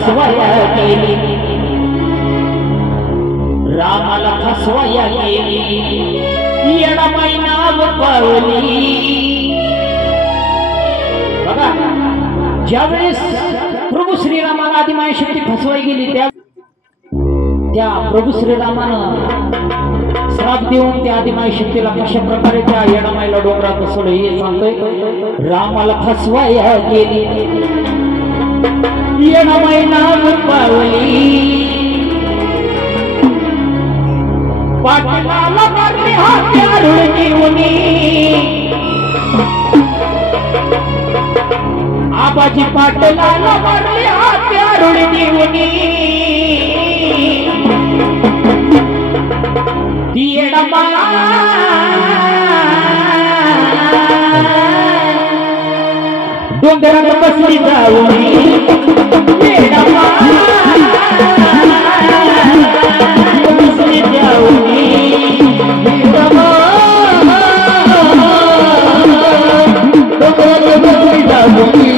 फसवाया गेली, रामाला फसवाया गेली, येडा मैना पावली। बघा, ज्यावेळेस प्रभू श्रीरामाला आदिमाया शक्ती फसवाई गेली त्या प्रभू श्रीरामानं श्राप देऊन त्या आदिमाया शक्तीला कशा प्रकारे त्या येडामाईला डोंगरात बसवलं हे सांगतोय। रामाला फसवाया गेली, येडामाई नाव पावली, पाटलाला मारली हात्यारून घेऊनी, आबाजी पाटलाला मारली हात्यारून घेऊनी, ती येडामाई डोंगरात बसली जाऊनी, येडामाई बसली जाऊनी, डोंगरात बसली जाऊनी,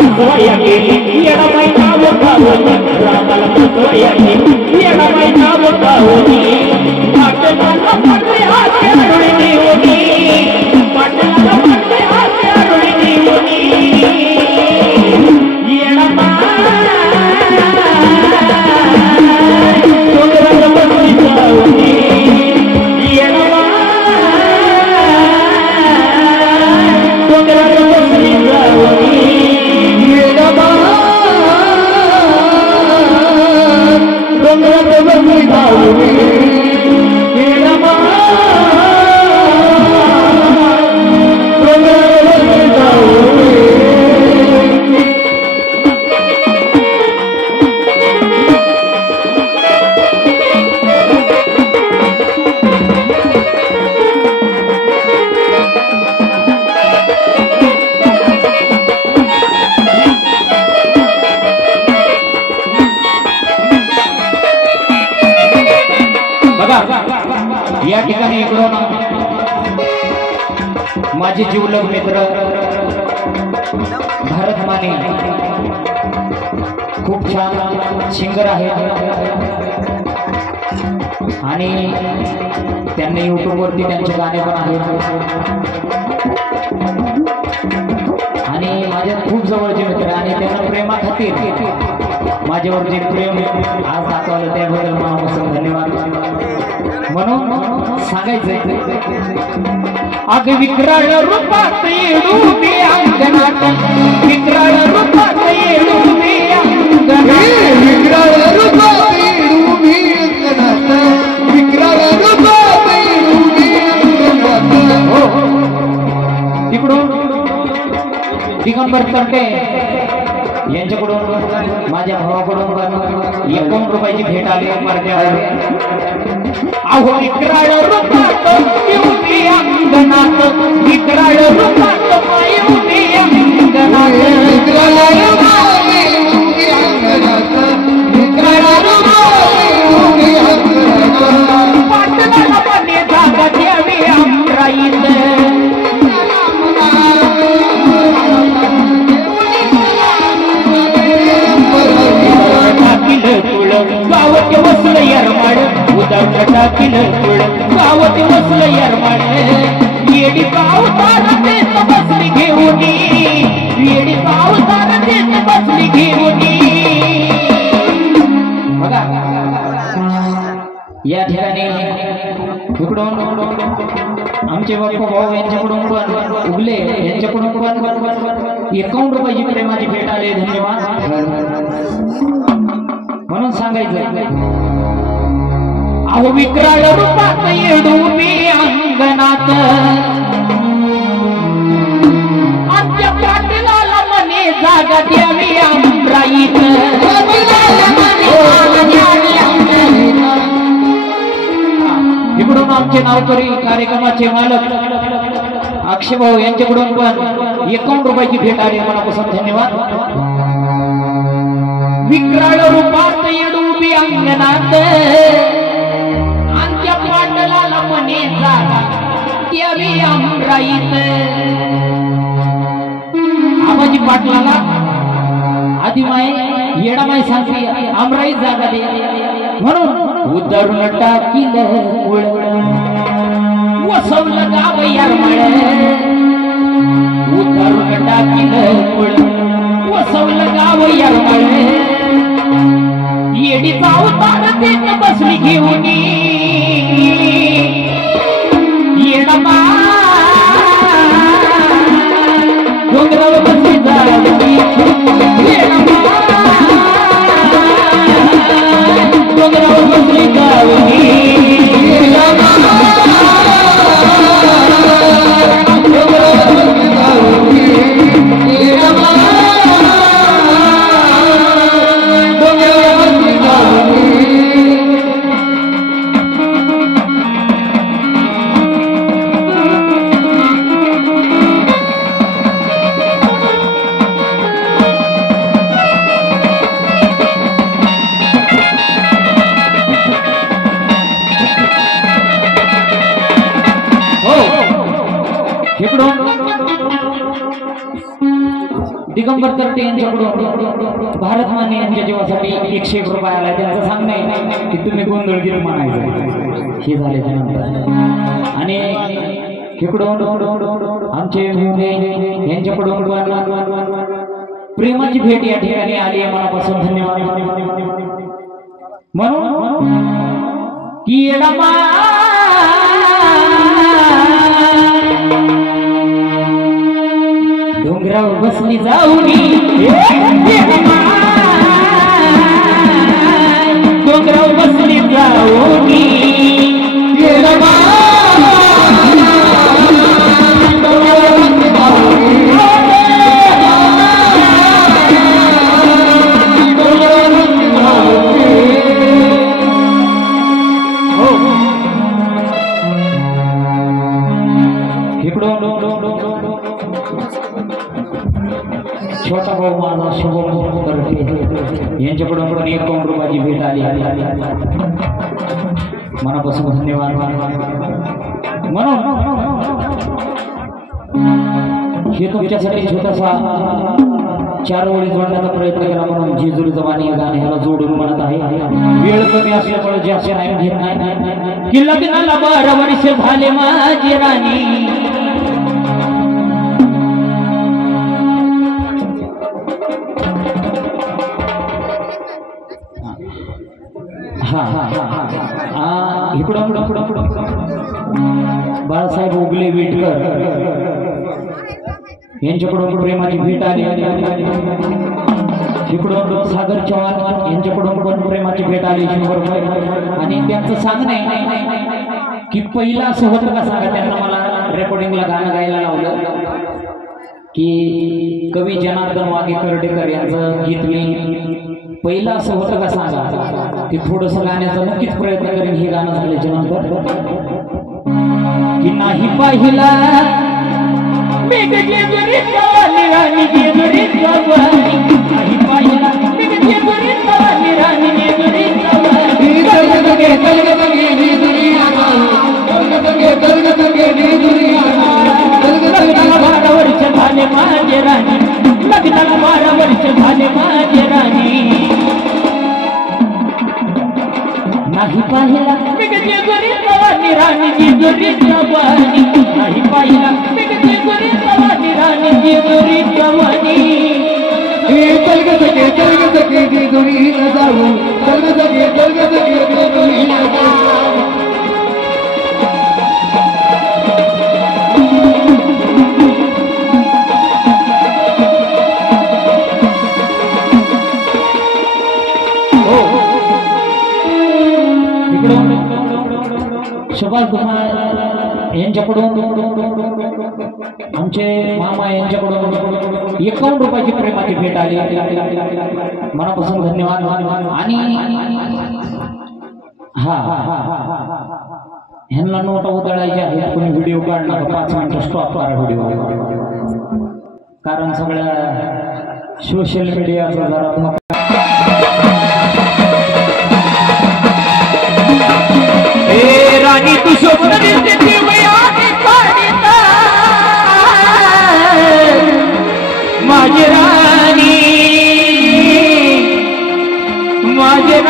फसवाया गेली, येडामाई नाव पावली, रामाला फसवाया गेली, येडामाई नाव पावली, पाटलाला मारली हात्यारून घेऊनी, पाटलाला मारली हात्यारून घेऊनी, येडामाई डोंगरात बसली जाऊनी, येडामाई डोंगरात बसली जाऊनी, डोंगरात बसली जाऊनी, या ठिकाणी इकडून माझे जीवलग मित्र भारत माने खूप छान सिंगर आहेत आणि त्यांनी युट्यूबवरती त्यांचे गाणे पण आहेत आणि माझ्या खूप जवळचे मित्र आणि त्यांना प्रेमाखातीर माझ्यावर जे प्रेम आज दाखवलं त्याबद्दल मनापासून धन्यवाद। म्हणून सांगायचंय, अग विक्राळ रूपात येडू मी अंगणात, विक्राळ रूपात येडू मी अंगणात, विक्राळ रूपात येडू मी अंगणात, विक्राळ रूपात येडू मी अंगणात। हो, तिकडून दिगंबर तरटे यांच्याकडून माझ्या भावाकडून 51 रुपयाची भेट आली अहो विक्राळ रूपात येऊ मी अंगणात, विक्राळ रूपात येऊ मी अंगणात, विक्राळ रूपात येऊ मी अंगणात, विक्राळ रूपात येऊ मी अंगणात, पाटलाला पाणी जागा द्यावी आमराईत, गावात वसलं यरमाड, उदार टाकील तुळ गावात वसलं यरमाड, येडी पावसार देत बसली घेऊनी, येडी पावसार देत बसली घेऊनी। बघा या ठिकाणी इकडून आमचे बाप्पा भाऊ यांच्याकडून पण उगले यांच्याकडून पण 51 रुपयाची प्रेमाची भेट आले, धन्यवाद। म्हणून सांगायचं, अहो विक्राळ रूपात येडू मी अंगणात, आमच्या पाटलाला मने जागा द्यावी आमराईत, इकडून आमचे नावकरी कार्यक्रमाचे मालक अक्षय भाऊ यांच्याकडून पण 51 रुपयाची भेट आली, मनापासून धन्यवाद। विक्राळ रूपात येडू मी अंगणात, आमच्या पाटलाला मने जागा आली आमराईत आबाजी पाटलाला आदिमाई येडामाई सांगते आमराईत जागा दे म्हणून उतरून टाकील वसवलं गाव यारमळ उतरून टाकील वसवलं गाव यारमळ येडीचा अवतार तेच बसली घेऊन येडमा डोंगरावर बसली जावी येडमा डोंगरावर बसली जावी दिगंबर तरटे यांच्याकडून भारतमाने यांच्या जीवासाठी 101 रुपये आला त्यांचं सांगणं आहे की तुम्ही गोंधळ गीत म्हणायचं हे झाले त्यानंतर आणि इकडून आमचे यांच्याकडून प्रेमाची भेट या ठिकाणी आली आहे मनापासून धन्यवाद म्हणून की येडामा डोंगरावर बसली जाऊनी डोंगरावर बसली जाऊनी छोटा भाऊ माझा शुभम तरटे यांच्याकडून पण 1 रुपयाची भेट आली मनापासून धन्यवाद म्हणून हे तुमच्यासाठी छोटासा 4 ओळी जोडण्याचा प्रयत्न केला म्हणून जेजुरीचं वाणी या गाणं ह्याला जोडून म्हणत आहे वेळ कमी असल्यामुळे जास्त नाही घेत नाही की लग्नाला 12 वर्ष झाले माझी राणी इकडून बाळासाहेब उगले विटकर यांच्याकडून प्रेमाची भेट आली इकडून सागर चव्हाण यांच्याकडून पण प्रेमाची भेट आली 100 रुपये आणि त्यांचं सांगणं आहे की पहिला असं होतं का सांगा त्यांना मला रेकॉर्डिंगला गाणं गायला लावलं की कवी जनार्दन वाघे कर्डेकर यांचं गीत मी पहिला असं होतं का सांगा की थोडंसं गाण्याचा नक्कीच प्रयत्न करेन हे गाणं झाल्याच्या नंतर की नाही पाहिला नाही पाहिला झाले माझे राणी लग्नाला 12 वर्ष झाले माझे राणी नाही पाहिला जेजुरी जवानी राणी जेजुरी जवानी नाही पाहिला जेजुरी जवानी राणी जेजुरी जवानी चल सके जेजुरी न जाऊ चल सके जेजुरी न जाऊ सुभाष धुमाळ यांच्याकडून आमचे मामा यांच्याकडून 51 रुपयाची प्रेमाची भेट आली मनापासून धन्यवाद आणि ह्यांना नोटा उतळायच्या आहेत कोणी व्हिडिओ काढणार 5 मिनिटं स्टॉप करा व्हिडिओ कारण सगळ्या सोशल मीडियाचा जरा रानी तू स्वप्न दिसते माझे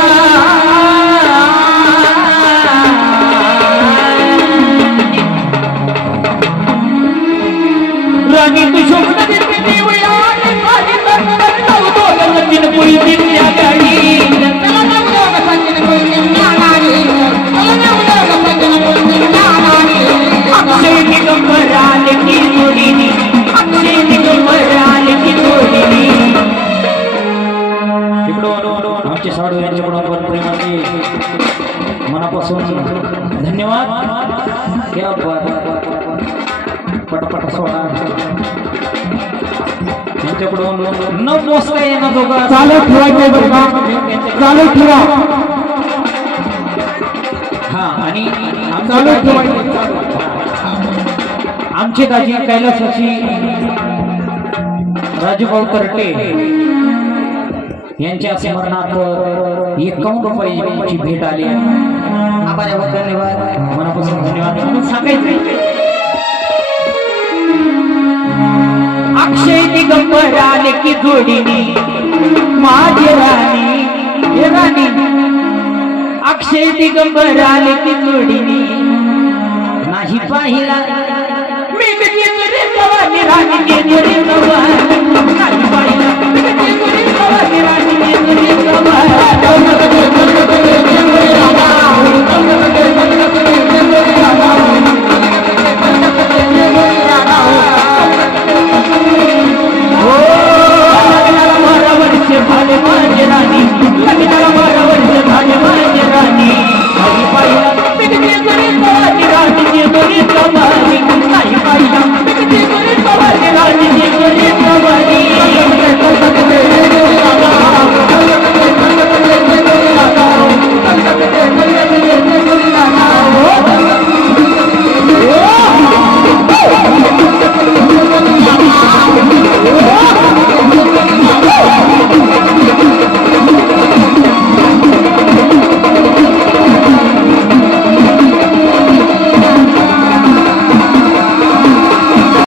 राणी तू शोभत आमचे साडू यांच्याकडून पण प्रेमाची मनापासून धन्यवाद. क्या पटपट सोडा यांच्याकडून न मोजता येणं दोघं चालत ठेवायचं बरं का, चालत ठेवा. हा आणि आमचे दाजी कैलासाची राजूभाऊ तरटे यांच्या स्मरणार्थ 51 रुपयाची भेट आली. आभार धन्यवाद, मनापासून धन्यवाद म्हणून सांगायचं. अक्षय दिगंबर आले की जोडीनी माझी राणी राणी. अक्षय दिगंबर आले की जोडीनी नाही पाहिला मी राणी राणी नाही पाहिला राणी